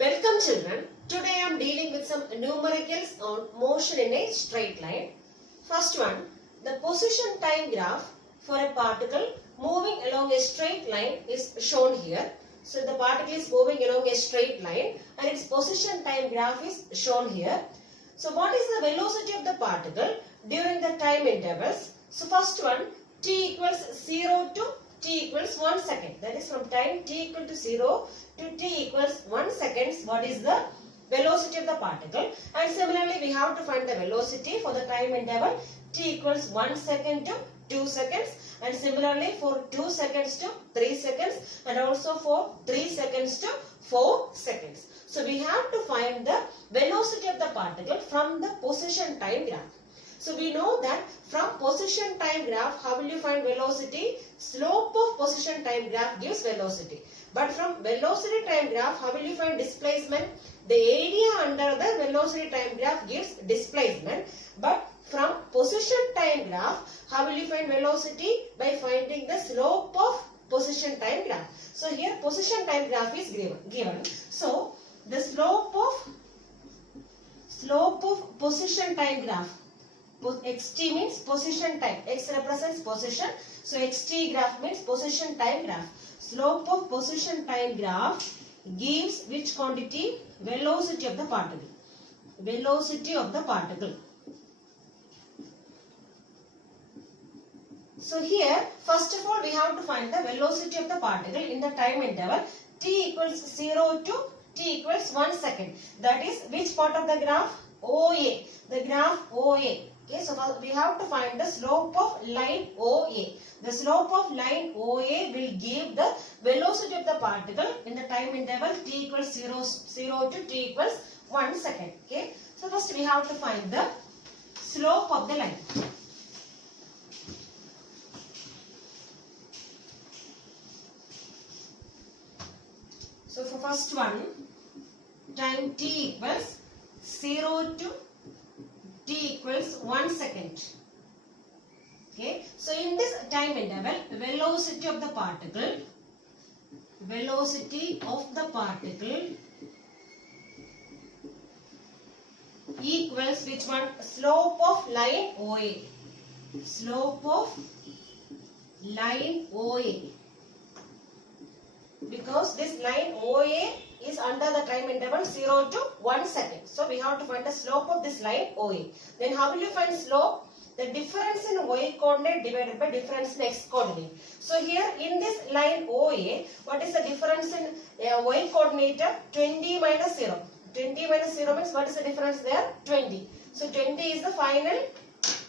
Welcome children. Today I am dealing with some numericals on motion in a straight line. First one, the position time graph for a particle moving along a straight line is shown here. So the particle is moving along a straight line and its position time graph is shown here. So what is the velocity of the particle during the time intervals? So first one, t equals 0 to t equals 1 second. That is from time t equal to 0 to t equals 1 seconds. What is the velocity of the particle? And similarly, we have to find the velocity for the time interval t equals 1 second to 2 seconds. And similarly for 2 seconds to 3 seconds. And also for 3 seconds to 4 seconds. So we have to find the velocity of the particle from the position time graph. So we know that from position time graph, how will you find velocity? Slope of position time graph gives velocity. But from velocity time graph, how will you find displacement? The area under the velocity time graph gives displacement. But from position time graph, how will you find velocity? By finding the slope of position time graph. So here position time graph is given. So the slope of position time graph. Xt means position time. X represents position. So xt graph means position time graph. Slope of position time graph gives which quantity? Velocity of the particle. Velocity of the particle. So here, first of all, we have to find the velocity of the particle in the time interval t equals 0 to t equals 1 second. That is which part of the graph? OA. The graph OA. Okay, so we have to find the slope of line OA. The slope of line OA will give the velocity of the particle in the time interval t equals 0 to t equals 1 second. Okay, so first we have to find the slope of the line. So for first one, time t equals 0 to t equals 1 second. Okay, so in this time interval, velocity of the particle equals which one? Slope of line OA. Slope of line OA. Because this line OA is under the time interval 0 to 1 second. So we have to find the slope of this line OA. Then how will you find slope? The difference in y coordinate divided by difference in x coordinate. So here in this line OA, what is the difference in y coordinate? 20 minus 0. 20 minus 0 means what is the difference there? 20. So 20 is the final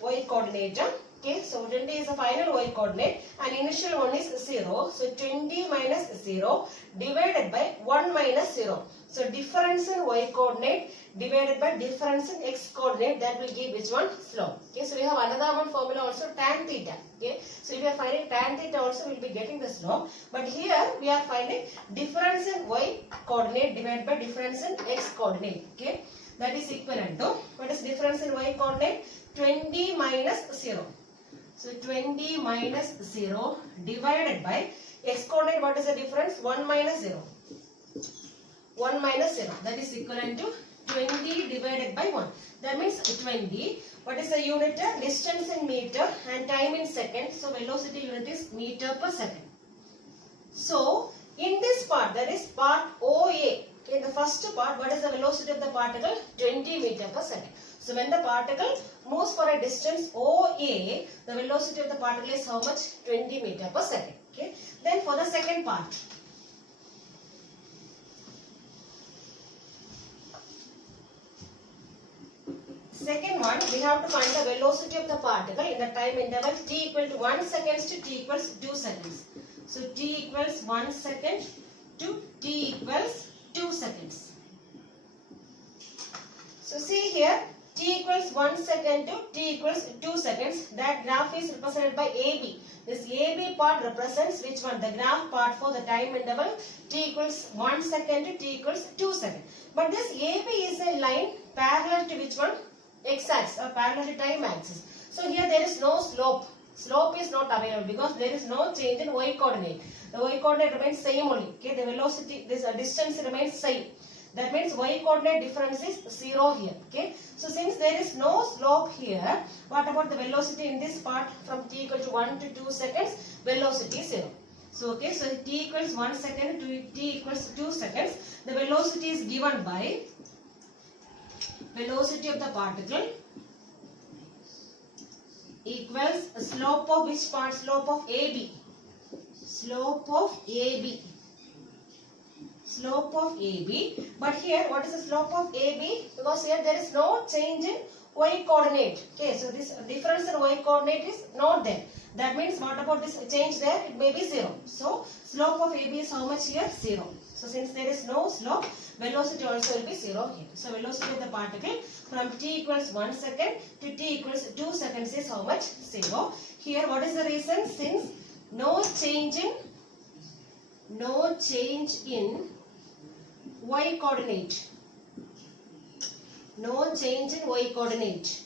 y coordinate. Okay, so 20 is the final y coordinate and initial one is 0. So 20 minus 0 divided by 1 minus 0. So difference in y coordinate divided by difference in x coordinate, that will give which one? Slope. Okay, so we have another one formula also, tan theta. Okay, so if we are finding tan theta also, we will be getting the slope. But here we are finding difference in y coordinate divided by difference in x coordinate. Okay, that is equivalent to, what is difference in y coordinate? 20 minus 0. So 20 minus 0 divided by x coordinate, what is the difference? 1 minus 0. 1 minus 0. That is equivalent to 20 divided by 1. That means 20. What is the unit? Distance in meter and time in second. So velocity unit is meter per second. So in this part, that is part OA. In the first part, what is the velocity of the particle? 20 meter per second. So when the particle moves for a distance OA, the velocity of the particle is how much? 20 meter per second. Okay. Then for the second part. Second one, we have to find the velocity of the particle in the time interval t equal to 1 seconds to t equals 2 seconds. So t equals 1 second to t equals 2 seconds. So see here, t equals 1 second to t equals 2 seconds. That graph is represented by AB. This AB part represents which one? The graph part for the time interval t equals 1 second to t equals 2 seconds. But this AB is a line parallel to which one? X-axis or parallel to time axis. So here there is no slope. Slope is not available because there is no change in y coordinate. The y coordinate remains same only. Okay, the velocity, this distance remains same. That means y coordinate difference is 0 here. Okay. So since there is no slope here, what about the velocity in this part from t equal to 1 to 2 seconds? Velocity is 0. So okay, so t equals 1 second to t equals 2 seconds. The velocity is given by velocity of the particle equals slope of which part? Slope of AB. Slope of AB. Slope of AB. But here, what is the slope of AB? Because here there is no change in y coordinate. Okay, so this difference in y coordinate is not there. That means what about this change there? It may be 0. So slope of AB is how much here? 0. So since there is no slope, velocity also will be 0 here. So velocity of the particle from t equals 1 second to t equals 2 seconds is how much? 0. Here what is the reason? Since no change in y coordinate. No change in y coordinate.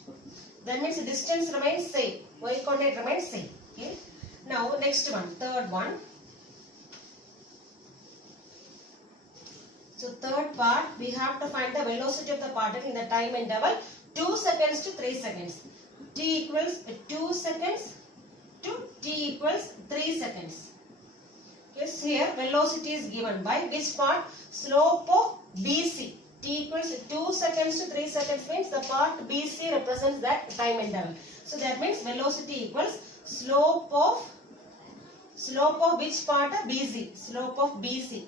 That means the distance remains same. Y coordinate remains same. Okay. Now next one, third one. So third part, we have to find the velocity of the particle in the time interval 2 seconds to 3 seconds. T equals 2 seconds to t equals 3 seconds. Yes, here velocity is given by which part? Slope of BC. T equals 2 seconds to 3 seconds means the part BC represents that time interval. So that means velocity equals slope of which part? BC. Slope of BC.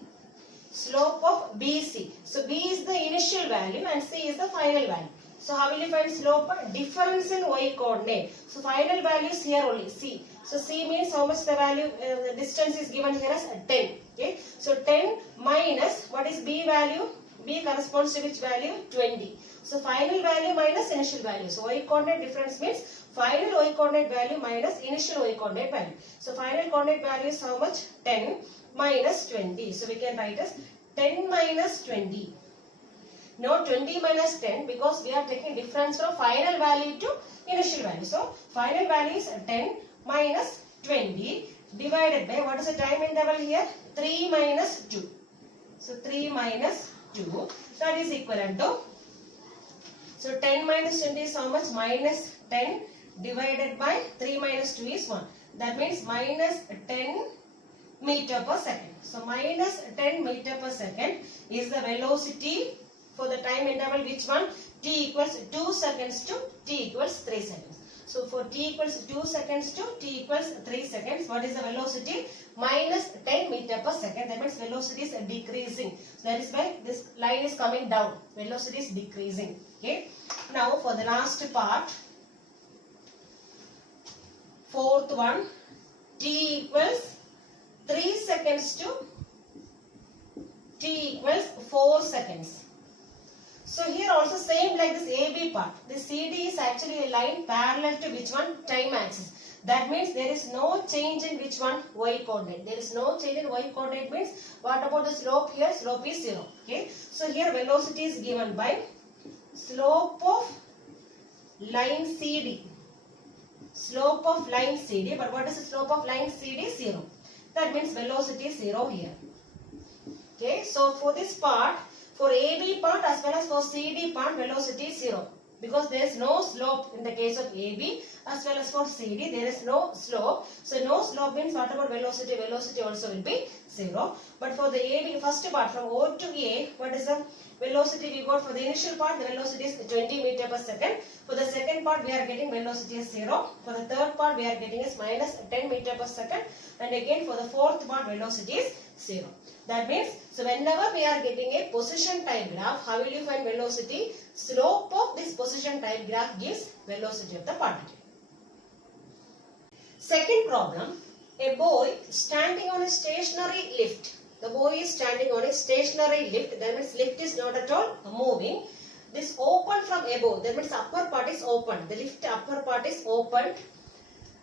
Slope of BC. So B is the initial value and C is the final value. So how will you find slope? Difference in y coordinate. So final value is here only, C. So C means how much the value, the distance is given here as 10. Okay. So 10 minus, what is B value? B corresponds to which value? 20. So final value minus initial value. So y coordinate difference means final y coordinate value minus initial y coordinate value. So final coordinate value is how much? 10 minus 20. So we can write as 10 minus 20. No, 20 minus 10 because we are taking difference from final value to initial value. So final value is 10 minus 20 divided by, what is the time interval here? 3 minus 2. So 3 minus 2, that is equivalent to, so 10 minus 20 is how much? Minus 10 divided by 3 minus 2 is 1. That means minus 10 meter per second. So minus 10 meter per second is the velocity for the time interval which one? T equals 2 seconds to t equals 3 seconds. So for t equals 2 seconds to t equals 3 seconds, what is the velocity? Minus 10 meter per second. That means velocity is decreasing. So that is why this line is coming down. Velocity is decreasing. Okay. Now for the last part, fourth one, t equals 3 seconds to t equals 4 seconds. So here also same like this AB part. The CD is actually a line parallel to which one? Time axis. That means there is no change in which one? Y coordinate. There is no change in Y coordinate means what about the slope here? Slope is 0. Okay. So here velocity is given by slope of line CD. Slope of line CD. But what is the slope of line CD? 0. That means velocity is 0 here. Okay. So for this part, for AB part as well as for CD part, velocity is 0. Because there is no slope in the case of AB as well as for CD, there is no slope. So no slope means what about velocity? Velocity also will be 0. But for the AB first part from O to A, what is the velocity we got? For the initial part, the velocity is 20 meter per second. For the second part, we are getting velocity is 0. For the third part, we are getting is minus 10 meter per second. And again for the fourth part, velocity is 0. That means, so whenever we are getting a position type graph, how will you find velocity? Slope of this position type graph gives velocity of the particle. Second problem, a boy standing on a stationary lift. The boy is standing on a stationary lift. That means lift is not at all moving. This open from above. That means upper part is open. The lift upper part is open.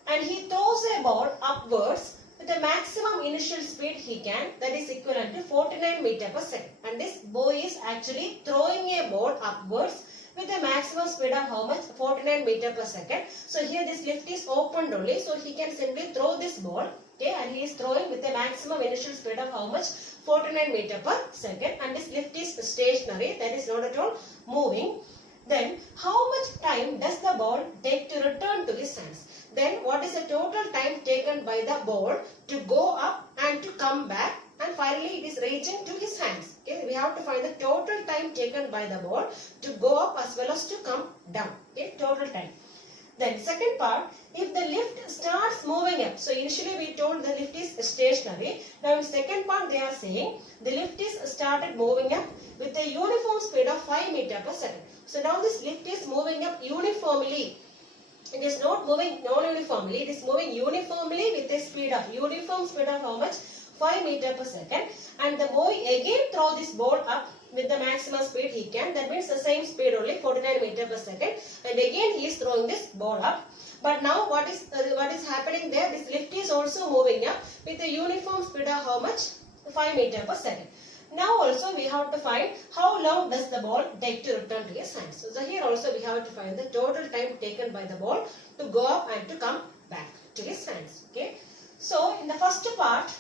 And he throws a ball upwards with the maximum initial speed he can, that is equivalent to 49 meter per second. And this boy is actually throwing a ball upwards with a maximum speed of how much? 49 meter per second. So here this lift is opened only, so he can simply throw this ball, okay, and he is throwing with a maximum initial speed of how much? 49 meter per second, and this lift is stationary, that is not at all moving. Then how much time does the ball take to return to his hands? Then what is the total time taken by the ball to go up and to come back, and finally it is reaching to his hands. Okay, we have to find the total time taken by the ball to go up as well as to come down. Okay, total time. Then second part, if the lift starts moving up, so initially we told the lift is stationary. Now in second part they are saying the lift is started moving up with a uniform speed of 5 meter per second. So now this lift is moving up uniformly. It is not moving non-uniformly, it is moving uniformly with a speed of, uniform speed of how much? 5 meter per second. And the boy again throw this ball up with the maximum speed he can. That means the same speed only, 49 meter per second. And again he is throwing this ball up. But now what is happening there? This lift is also moving up with a uniform speed of how much? 5 meter per second. Now also we have to find how long does the ball take to return to his hands. So here also we have to find the total time taken by the ball to go up and to come back to his hands. Okay. So in the first part,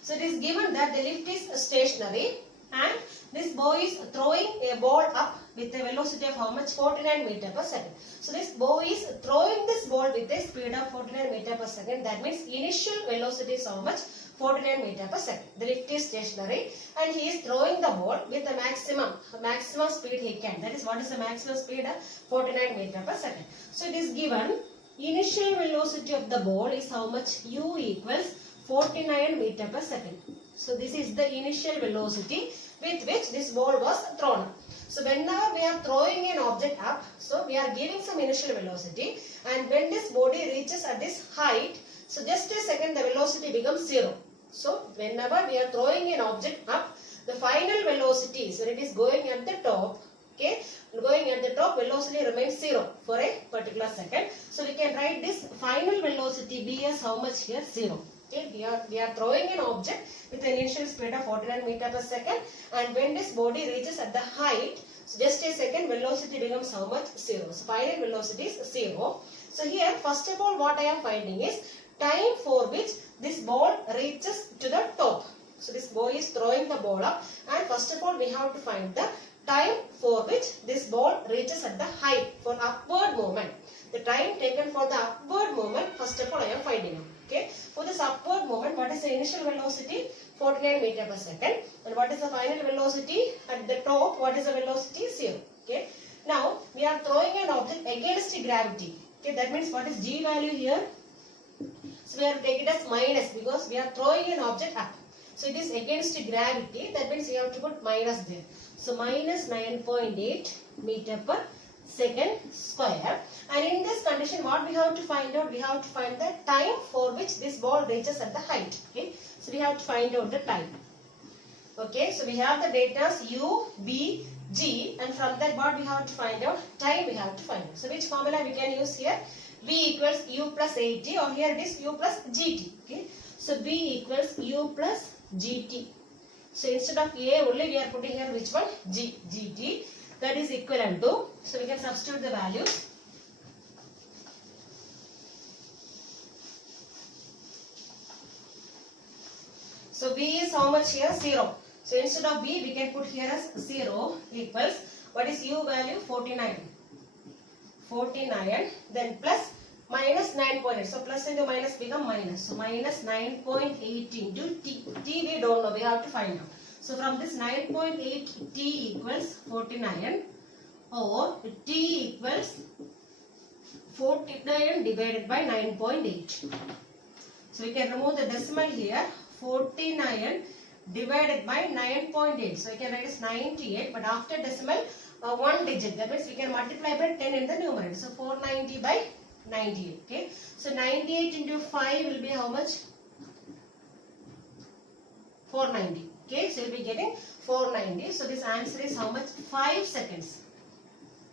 so it is given that the lift is stationary and this boy is throwing a ball up with a velocity of how much? 49 meter per second. So this boy is throwing this ball with a speed of 49 meter per second. That means initial velocity is how much? 49 meter per second. The lift is stationary and he is throwing the ball with the maximum speed he can. That is, what is the maximum speed? 49 meter per second. So it is given initial velocity of the ball is how much? U equals 49 meter per second. So this is the initial velocity with which this ball was thrown up. So whenever we are throwing an object up, so we are giving some initial velocity, and when this body reaches at this height, so just a second the velocity becomes 0. So whenever we are throwing an object up, the final velocity, so it is going at the top, okay, going at the top, velocity remains 0 for a particular second. So we can write this final velocity B as how much here? 0. Okay, we are throwing an object with an initial speed of 49 meter per second, and when this body reaches at the height, so just a second velocity becomes how much? 0. So final velocity is 0. So here first of all what I am finding is time for which this ball reaches to the top. So this boy is throwing the ball up, and first of all we have to find the time for which this ball reaches at the height for upward movement. The time taken for the upward movement, first of all I am finding out. Okay, for this upward movement, what is the initial velocity? 49 meter per second. And what is the final velocity? At the top, what is the velocity? 0. Okay. Now, we are throwing an object against gravity. Okay, that means what is G value here? So, we have to take it as minus because we are throwing an object up. So, it is against gravity. That means we have to put minus there. So, minus 9.8 meter per second square. And in this condition, what we have to find out? We have to find the time for which this ball reaches at the height. Okay, so we have to find out the time. Okay, so we have the data U, B, G, and from that what we have to find out? Time we have to find out. So which formula we can use here? V equals U plus AT, or here it is U plus GT. Okay, so V equals U plus GT. So instead of A only we are putting here which one? G, GT. That is equivalent to, so we can substitute the values. So V is how much here? 0. So instead of V we can put here as 0 equals, what is U value? 49. 49, then plus minus 9.8. So plus into minus become minus. So minus 9.8 into T. T we don't know, we have to find out. So from this 9.8 T equals 49, or T equals 49 divided by 9.8. So we can remove the decimal here. 49 divided by 9.8. So we can write as 98, but after decimal one digit. That means we can multiply by 10 in the numerator. So 490 by 98. Okay. So 98 into 5 will be how much? 490. Okay. So you will be getting 490. So this answer is how much? 5 seconds.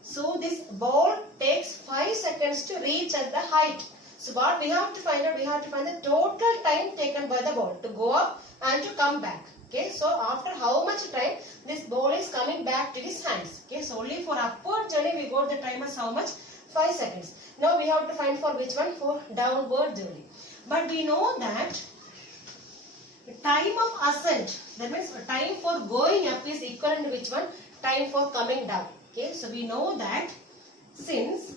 So this ball takes 5 seconds to reach at the height. So what we have to find out? We have to find the total time taken by the ball to go up and to come back. Okay, so after how much time this ball is coming back to his hands? Okay, so only for upward journey we got the time as how much? 5 seconds. Now we have to find for which one? For downward journey. But we know that time of ascent, that means time for going up is equivalent to which one? Time for coming down. Okay, so we know that since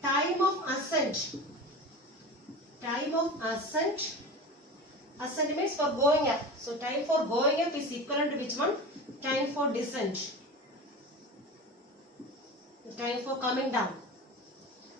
time of ascent means for going up. So time for going up is equivalent to which one? Time for descent. Time for coming down.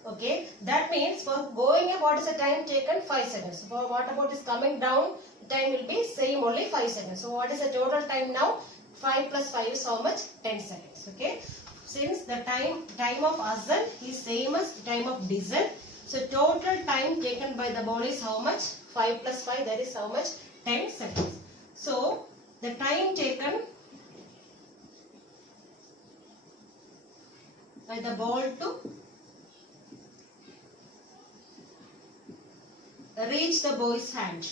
Okay, that means for going up, what is the time taken? 5 seconds. For what about this coming down? Time will be same, only 5 seconds. So what is the total time now? 5 plus 5 is how much? 10 seconds. Okay, since the time of ascent is same as time of descent, so total time taken by the ball is how much? 5 plus 5, that is how much? 10 seconds. So the time taken by the ball to reach the boy's hand.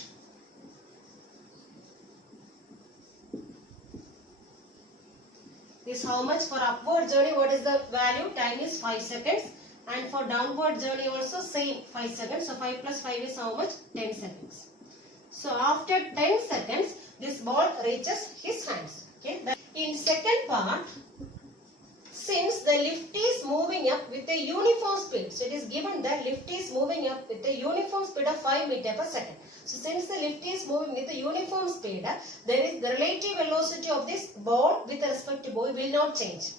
Is how much? For upward journey, what is the value? Time is 5 seconds. And for downward journey also same 5 seconds. So 5 plus 5 is how much? 10 seconds. So after 10 seconds, this ball reaches his hands. Okay. In second part, since the lift is moving up with a uniform speed, so it is given that lift is moving up with a uniform speed of 5 meters per second. So since the lift is moving with a uniform speed, there is the relative velocity of this ball with respect to boy will not change.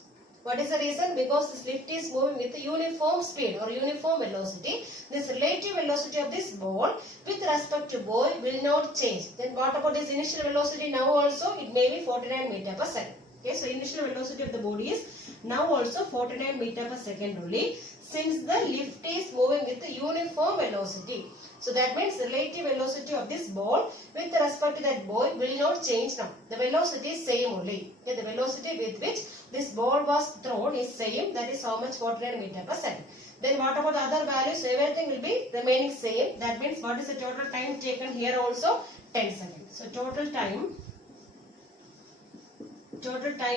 What is the reason? Because this lift is moving with a uniform speed or uniform velocity. This relative velocity of this ball with respect to boy will not change. Then what about this initial velocity? Now also it may be 49 meters per second. Okay, so initial velocity of the body is now also 49 meters per second only, since the lift is moving with a uniform velocity. So that means the relative velocity of this ball with respect to that boy will not change now. The velocity is same only. Okay, the velocity with which this ball was thrown is same. That is how much? 49 meters per second. Then what about the other values? Everything will be remaining same. That means what is the total time taken here also? 10 seconds. So total time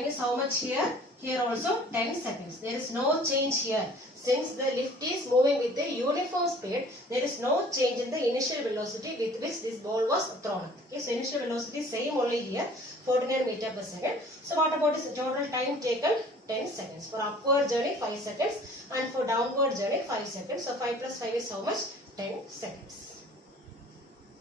is how much here? Here also 10 seconds. There is no change here. Since the lift is moving with a uniform speed, there is no change in the initial velocity with which this ball was thrown up. Okay, so initial velocity is same only here, 49 meters per second. So what about this total time taken? 10 seconds. For upward journey 5 seconds and for downward journey 5 seconds. So 5 plus 5 is how much? 10 seconds.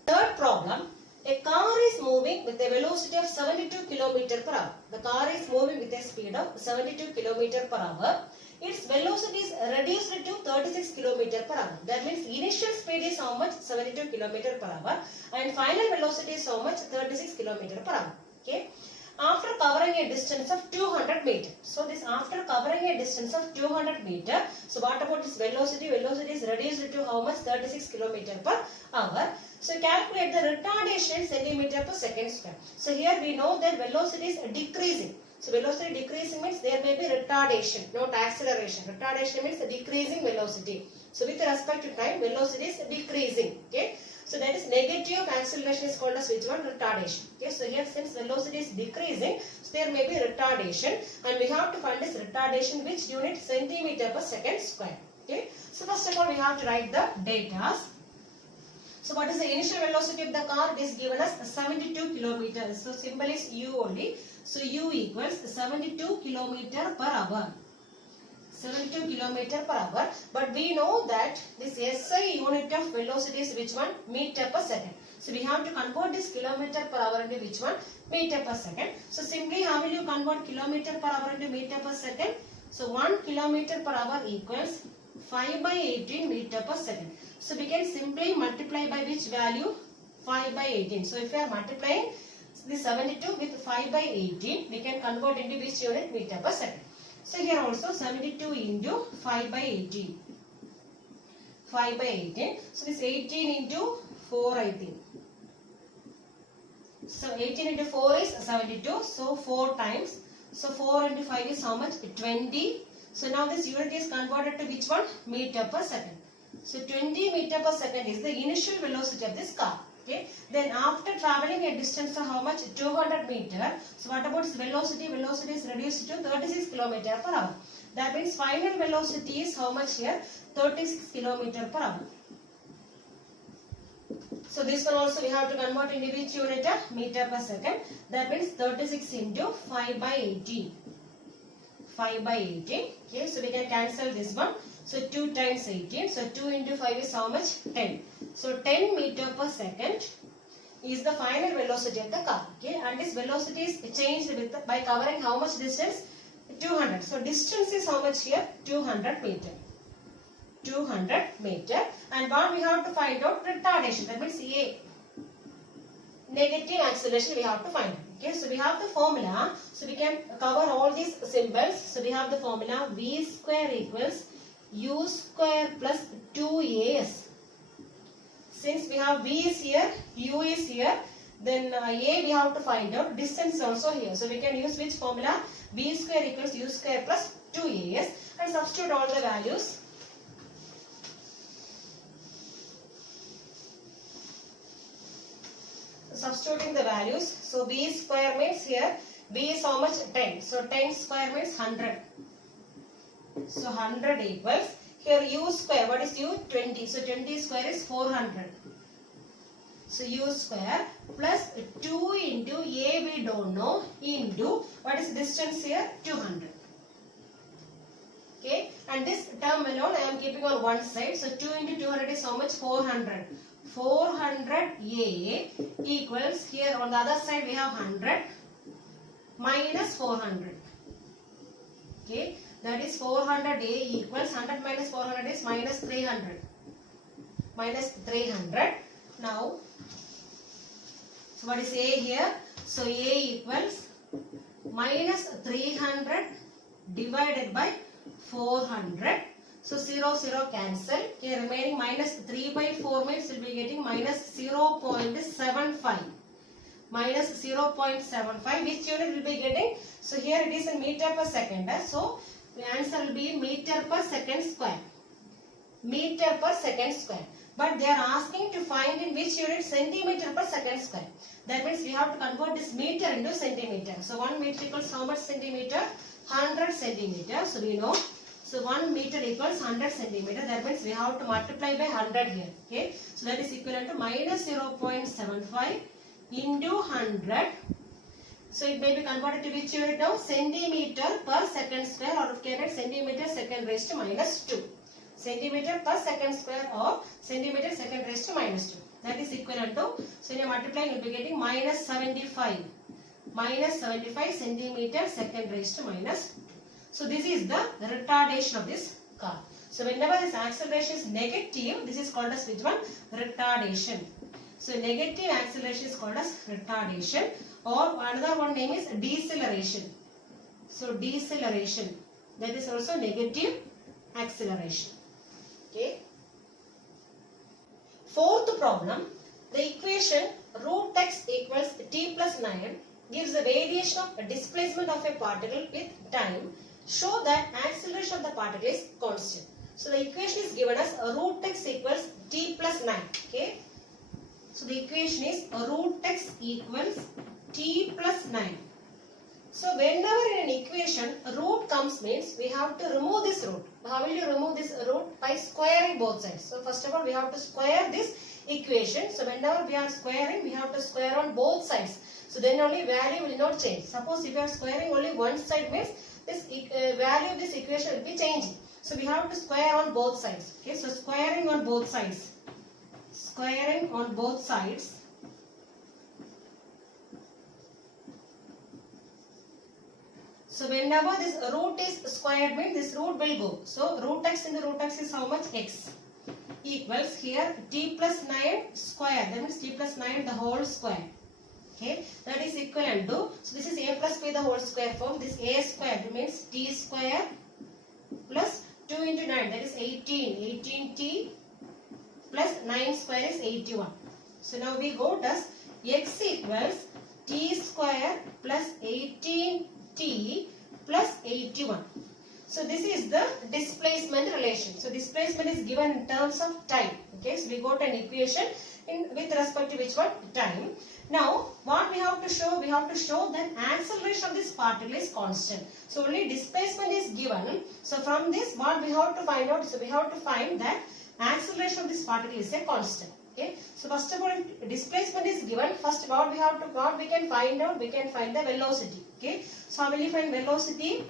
Third problem. A car is moving with a velocity of 72 km per hour. The car is moving with a speed of 72 km per hour. Its velocity is reduced to 36 km per hour. That means initial speed is how much? 72 km per hour. And final velocity is how much? 36 km per hour. Okay. After covering a distance of 200 meters. So this after covering a distance of 200 meters. So what about this velocity? Velocity is reduced to how much? 36 km per hour. So calculate the retardation in centimeter per second square. So here we know that velocity is decreasing. So velocity decreasing means there may be retardation, not acceleration. Retardation means the decreasing velocity. So with respect to time, velocity is decreasing. Okay. So that is negative of acceleration is called as which one? Retardation. Okay. So here since velocity is decreasing, so there may be retardation, and we have to find this retardation which unit? Centimeter per second square. Okay. So first of all we have to write the data. So what is the initial velocity of the car? It is given as 72 kilometers. So symbol is U only. So U equals 72 km per hour. 72 km per hour. But we know that this SI unit of velocity is which one? Meter per second. So we have to convert this kilometer per hour into which one? Meter per second. So simply how will you convert kilometer per hour into meter per second? So 1 kilometer per hour equals 5 by 18 meter per second. So we can simply multiply by which value? 5 by 18. So if we are multiplying the 72 with 5 by 18, we can convert into which unit? Meter per second. So here also 72 into 5 by 18. 5 by 18. So this 18 into 4 I think. So 18 into 4 is 72. So 4 times. So 4 into 5 is how much? 20. So now this unit is converted to which one? Meter per second. So 20 meter per second is the initial velocity of this car. Okay. Then after traveling a distance of how much? 200 meter. So what about its velocity? Velocity is reduced to 36 kilometer per hour. That means final velocity is how much here? 36 kilometer per hour. So this one also we have to convert into which unit? Meter per second. That means 36 into 5 by 18. 5 by 18. Okay, so we can cancel this one. So 2 times 18. So 2 into 5 is how much? 10. So 10 meter per second is the final velocity of the car. Okay, and this velocity is changed with by covering how much distance? 200. So distance is how much here? 200 meter. 200 meter. And what we have to find out? Retardation. That means A. Negative acceleration we have to find. Okay, so we have the formula. So we can cover all these symbols. So we have the formula V square equals U square plus 2AS. Since we have V is here, U is here, then A we have to find out. Distance is also here. So we can use which formula? V square equals U square plus 2AS and substitute all the values. Substituting the values. So V square means here, V is how much? 10. So 10 square means 100. So 100 equals, here U square, what is U? 20. So 20 square is 400. So U square plus 2 into A we don't know into, what is distance here? 200. Okay, and this term alone I am keeping on one side. So 2 into 200 is how much? 400. 400A equals, here on the other side we have 100 minus 400. Okay, that is 400A equals 100 minus 400 is minus 300. Minus 300. Now, so what is A here? So A equals minus 300 divided by 400. So 0, 0 cancel. Here remaining minus 3 by 4 means we will be getting minus 0.75. Minus 0.75. Which unit will be getting? So here it is in meter per second. So the answer will be meter per second square. Meter per second square. But they are asking to find in which unit? Centimeter per second square. That means we have to convert this meter into centimeter. So 1 meter equals how much centimeter? 100 centimeter. So we know. So 1 meter equals 100 centimeter. That means we have to multiply by 100 here. Okay. So that is equivalent to minus 0.75 into 100. So it may be converted to which unit now? Centimeter per second square, or if you can write centimeter second raised to minus 2. Centimeter per second square or centimeter second raised to minus 2. That is equivalent to, so when you multiply you will be getting minus 75. Minus 75 centimeter second raised to minus 2. So this is the retardation of this car. So whenever this acceleration is negative, this is called as which one? Retardation. So negative acceleration is called as retardation, or another one name is deceleration. So deceleration, that is also negative acceleration. Okay. Fourth problem, the equation root x equals t plus 9 gives the variation of displacement of a particle with time. Show that acceleration of the particle is constant. So the equation is given as root x equals t plus 9. Okay. So the equation is root x equals t plus 9. So whenever in an equation root comes means we have to remove this root. How will you remove this root? By squaring both sides. So first of all we have to square this equation. So whenever we are squaring we have to square on both sides. So then only value will not change. Suppose if you are squaring only one side means this value of this equation will be changing. So we have to square on both sides. Okay, so squaring on both sides. Squaring on both sides. So whenever this root is squared means this root will go. So root x into root x is how much? X equals here t plus 9 square. That means t plus 9 the whole square. Okay, that is equivalent to, so this is a plus b the whole square form. This a square means t square plus 2 into 9, that is 18. 18t plus 9 square is 81. So now we go thus x equals t square plus 18t plus 81. So this is the displacement relation. So displacement is given in terms of time. Okay, so we got an equation with respect to which one? Time. Now what we have to show? We have to show that acceleration of this particle is constant. So only displacement is given. So from this what we have to find out? So we have to find that acceleration of this particle is a constant. Okay. So first of all, if displacement is given, first what we can find out? We can find the velocity. Okay. So how will you find velocity?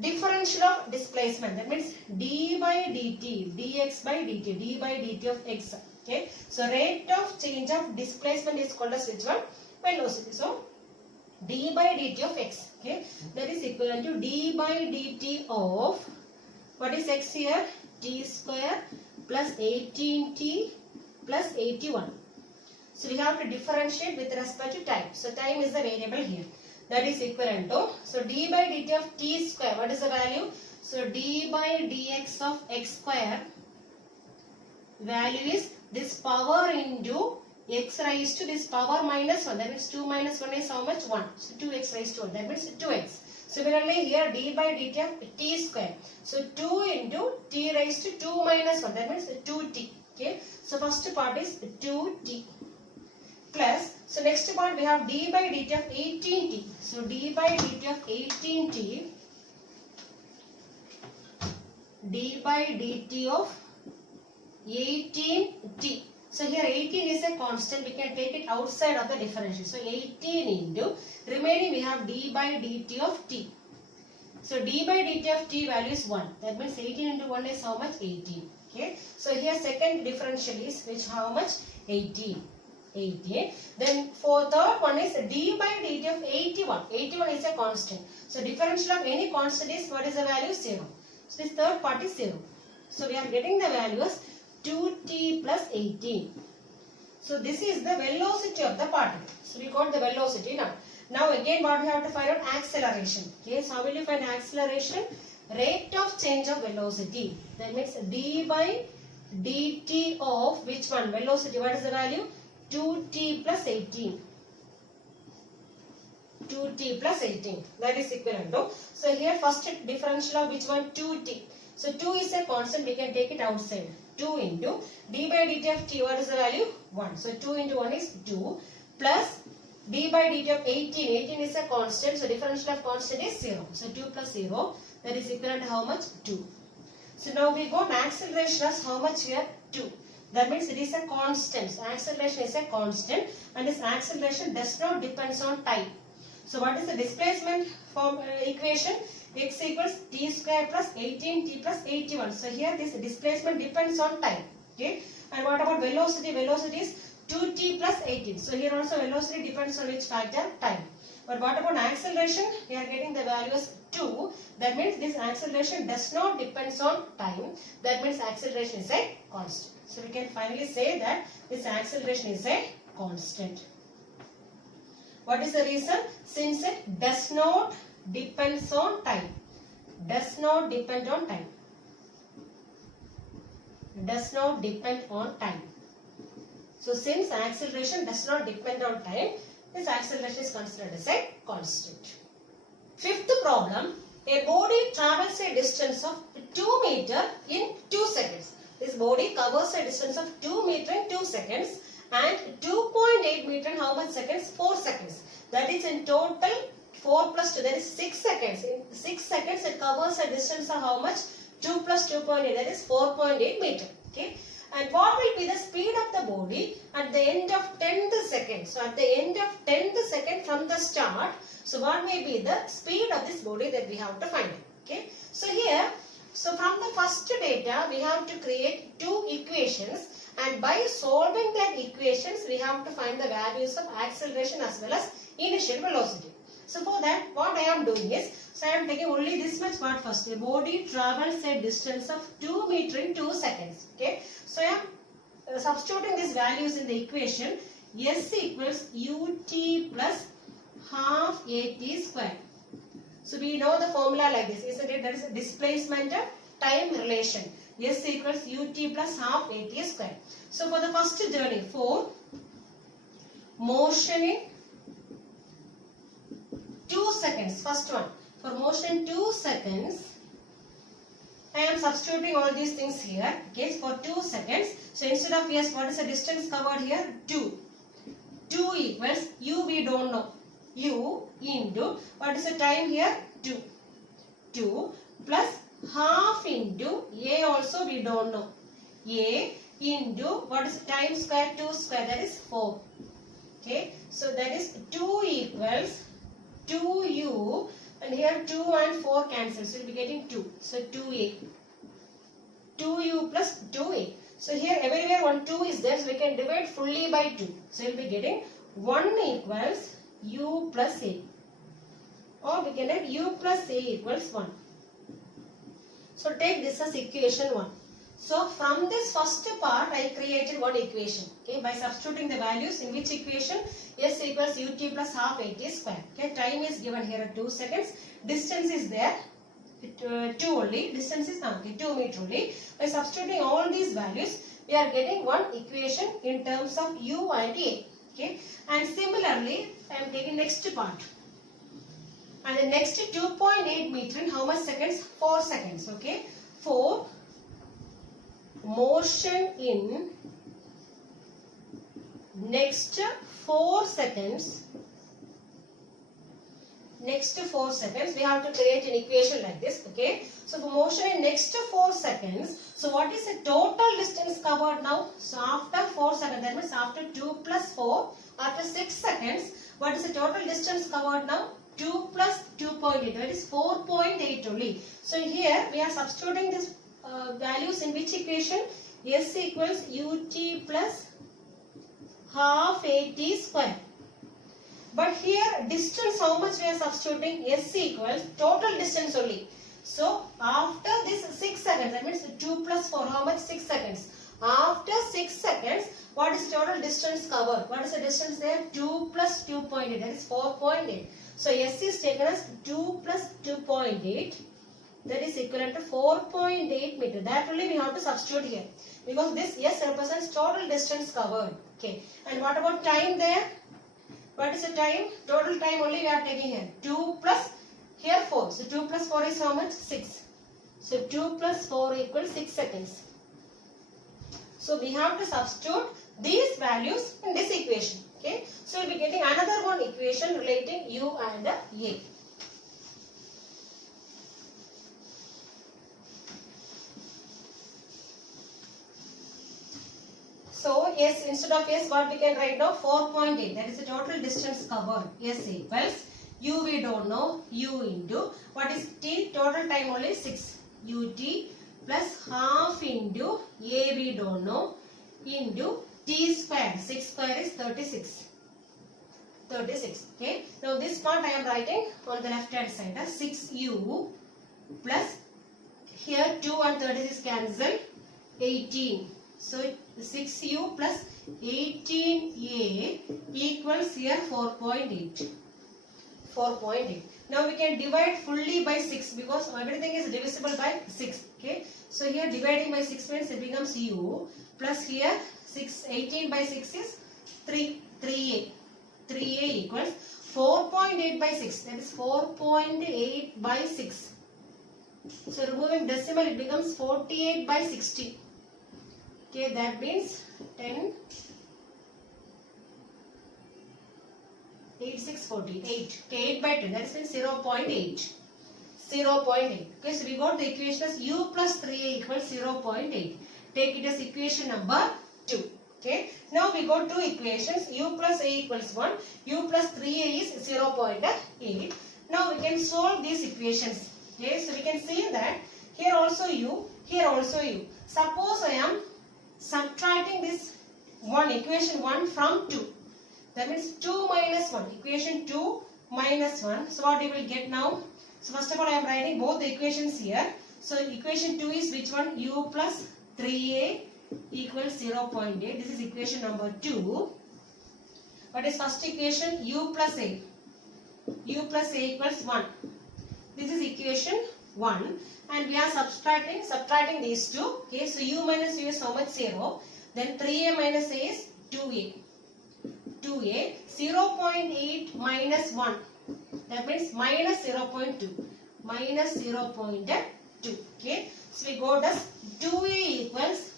Differential of displacement, that means d by dt, dx by dt, d by dt of x. Okay, so rate of change of displacement is called as which one? Velocity. So d by dt of x, okay, that is equivalent to d by dt of, what is x here? T square plus 18t plus 81. So we have to differentiate with respect to time. So time is the variable here. That is equivalent to, so d by dt of t square, what is the value? So d by dx of x square, value is this power into x raised to this power minus 1, that means 2 minus 1 is how much? 1. So 2x raised to 1, that means 2x. Similarly here d by dt of t square, so 2 into t raised to 2 minus 1, that means 2t. Okay, so first part is 2t. Plus, so next part we have d by dt of 18t. So d by dt of 18t, d by dt of 18t. So here 18 is a constant, we can take it outside of the differential. So 18 into, remaining we have d by dt of t. So d by dt of t value is 1. That means 18 into 1 is how much? 18. Okay. So here second differential is which, how much? 18. 18. Then for third one is d by dt of 81. 81 is a constant. So differential of any constant is, what is the value? 0. So this third part is 0. So we are getting the values 2t plus 18. So this is the velocity of the particle. So we got the velocity now. Now again what we have to find out? Acceleration. Okay, so how will you find acceleration? Rate of change of velocity. That means d by dt of which one? Velocity. What is the value? 2t plus 18. 2t plus 18. That is equivalent to. So here first differential of which one? 2t. So 2 is a constant, we can take it outside. 2 into d by dt of t, what is the value? 1. So 2 into 1 is 2 plus d by dt of 18. 18 is a constant, so differential of constant is 0. So 2 plus 0, that is equivalent to how much? 2. So now we got acceleration as how much here? 2. That means it is a constant. So acceleration is a constant and this acceleration does not depend on time. So what is the displacement form equation? X equals t square plus 18t plus 81. So here this displacement depends on time. Okay. And what about velocity? Velocity is 2t plus 18. So here also velocity depends on which factor? Time. But what about acceleration? We are getting the value as 2. That means this acceleration does not depend on time. That means acceleration is a constant. So we can finally say that this acceleration is a constant. What is the reason? Since it does not depend on time. Does not depend on time. Does not depend on time. So since acceleration does not depend on time, this acceleration is considered as a constant. Fifth problem. A body travels a distance of 2 meters in 2 seconds. This body covers a distance of 2 meters in 2 seconds and 2.8 meters in how much seconds? 4 seconds. That is in total 4 plus 2, that is 6 seconds. In 6 seconds it covers a distance of how much? 2 plus 2.8, that is 4.8 meters. Okay. And what will be the speed of the body at the end of 10th second? So at the end of 10th second from the start, so what may be the speed of this body that we have to find? Okay. So here, so from the first data, we have to create 2 equations, and by solving that equations, we have to find the values of acceleration as well as initial velocity. So for that, what I am doing is, so I am taking only this much part first. A body travels a distance of 2 meters in 2 seconds. Okay. So I am substituting these values in the equation. S equals ut plus half at square. So we know the formula like this, isn't it? That is a displacement time relation. S equals ut plus half at square. So for the first journey, for motion in 2 seconds, first one. For motion 2 seconds, I am substituting all these things here. Okay, for 2 seconds. So instead of yes, what is the distance covered here? 2. 2 equals u we don't know. U into what is the time here? 2. 2 plus half into a also we don't know. A into what is time square? 2 square, that is 4. Okay, so that is 2 equals 2u, and here 2 and 4 cancel, so you will be getting 2. So 2a. 2u plus 2a. So here everywhere 1 2 is there, so we can divide fully by 2. So you will be getting 1 equals u plus a. Or we can have u plus a equals 1. So take this as equation 1. So from this first part I created one equation. Okay, by substituting the values in which equation? S equals ut plus half at square. Okay, time is given here at 2 seconds. Distance is there. 2 only. Distance is 2 meter only. By substituting all these values, we are getting one equation in terms of u and a. Okay, and similarly, I am taking next part. And the next 2.8 meter in how much seconds? 4 seconds. Okay, 4 motion in next 4 seconds. Next 4 seconds, we have to create an equation like this. Okay, so for motion in next 4 seconds, so what is the total distance covered now? So after 4 seconds, that means after 2 plus 4, after 6 seconds, what is the total distance covered now? 2 plus 2.8, that is 4.8 only. So here we are substituting this values in which equation? S equals ut plus half at square. But here distance, how much we are substituting? S equals total distance only. So after this 6 seconds, that means 2 plus 4, how much? 6 seconds. After 6 seconds, what is total distance covered? What is the distance there? 2 plus 2.8, that is 4.8. So S is taken as 2 plus 2.8. That is equivalent to 4.8 meter. That only we have to substitute here. Because this S represents total distance covered. Okay. And what about time there? What is the time? Total time only we are taking here. 2 plus here 4. So 2 plus 4 is how much? 6. So 2 plus 4 equals 6 seconds. So we have to substitute these values in this equation. Okay. So we will be getting another one equation relating u and a. So S, instead of S, what we can write now? 4.8. That is the total distance covered. S equals u we don't know, u into what is t? Total time only 6. ut plus half into a we don't know into t square. 6 square is 36. 36. Okay. Now this part I am writing on the left hand side as 6u plus here 2 and 36 cancel, 18. So 6u plus 18a equals here 4.8. 4.8. Now we can divide fully by 6 because everything is divisible by 6. Okay. So here dividing by 6 means it becomes u plus here 18 by 6 is 3a. 3a equals 4.8 by 6. That is 4.8 by 6. So removing decimal it becomes 48 by 60. Okay, that means 10, 8, 6, 48. Okay, 8 by 10. That means 0.8. 0.8. Okay, so we got the equation as u plus 3a equals 0.8. Take it as equation number 2. Okay, now we got two equations. U plus a equals 1. U plus 3a is 0.8. Now we can solve these equations. Okay, so we can see that here also u, here also u. Suppose I am subtracting this equation 1 from 2. That means 2 minus 1. Equation 2 minus 1. So what you will get now? So first of all I am writing both the equations here. So equation 2 is which one? U plus 3a equals 0.8. This is equation number 2. What is first equation? U plus a. U plus a equals 1. This is equation 1. And we are subtracting these two. Okay, so u minus u is how much? 0. Then 3a minus a is 2a. 2a. 0.8 minus 1. That means minus 0.2. Minus 0.2. 2. Okay. So we got as 2a equals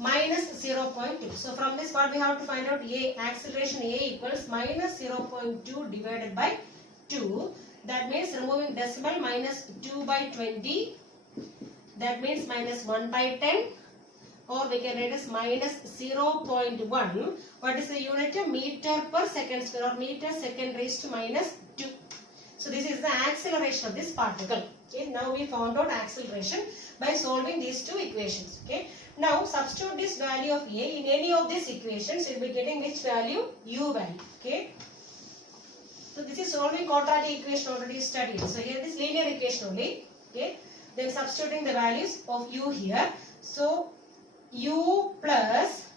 minus 0.2. So from this what we have to find out? A acceleration A equals minus 0.2 divided by 2. That means removing decimal minus 2 by 20. That means minus 1 by 10. Or we can write as minus 0.1. What is the unit? Meter per second square or meter second raised to minus 2. So this is the acceleration of this particle. Okay. Now we found out acceleration by solving these two equations. Okay. Now substitute this value of A in any of these equations. You will be getting which value? U value. Okay. So this is solving quadratic equation already studied. So here this linear equation only. Okay. Then substituting the values of U here. So U plus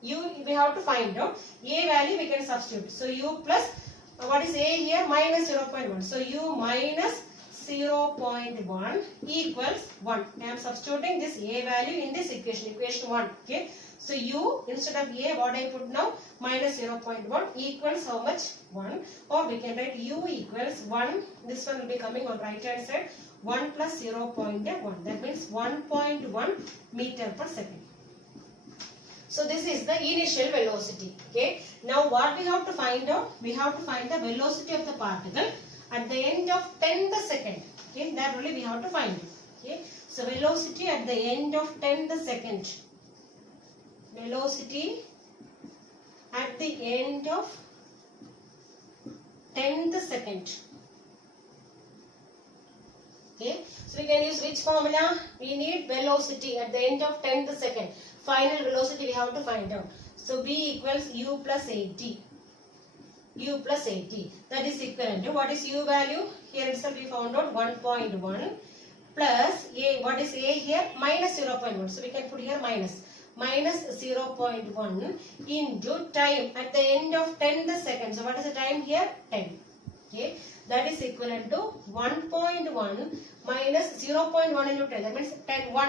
U we have to find out. A value we can substitute. So U plus what is A here? Minus 0.1. So U minus 0.1 equals 1. I am substituting this A value in this equation, equation 1. Okay. So U instead of A what I put now? Minus 0.1 equals how much? 1. Or we can write U equals 1. This one will be coming on right hand side. 1 plus 0.1. That means 1.1 meter per second. So this is the initial velocity. Okay. Now what we have to find out? We have to find the velocity of the particle at the end of 10th second. Okay. That only we have to find it. Okay. So velocity at the end of 10th second. Velocity at the end of 10th second. Okay. So we can use which formula? We need velocity at the end of 10th second. Final velocity we have to find out. So V equals U plus AT. U plus AT. That is equivalent to what is U value? Here itself we found out 1.1 plus A. What is A here? Minus 0.1. So we can put here minus. Minus 0.1 into time at the end of 10th second. So what is the time here? 10. Okay. That is equivalent to 1.1 minus 0.1 into 10. That means 10, 1.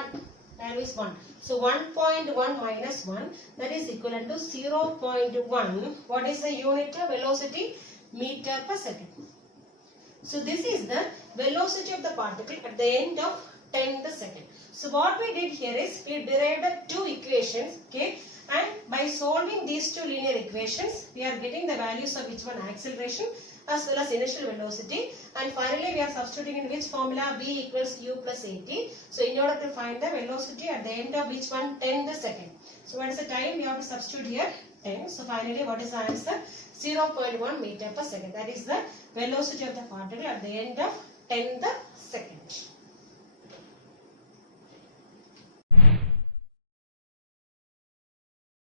Value is 1. So 1.1 minus 1, that is equivalent to 0.1. What is the unit of velocity? Meter per second. So this is the velocity of the particle at the end of 10th second. So what we did here is we derived two equations. Okay. And by solving these two linear equations, we are getting the values of which one? Acceleration as well as initial velocity, and finally we are substituting in which formula? V equals U plus AT. So in order to find the velocity at the end of which one? 10th second. So what is the time? We have to substitute here 10. So finally what is the answer? 0.1 meter per second. That is the velocity of the particle at the end of 10th second.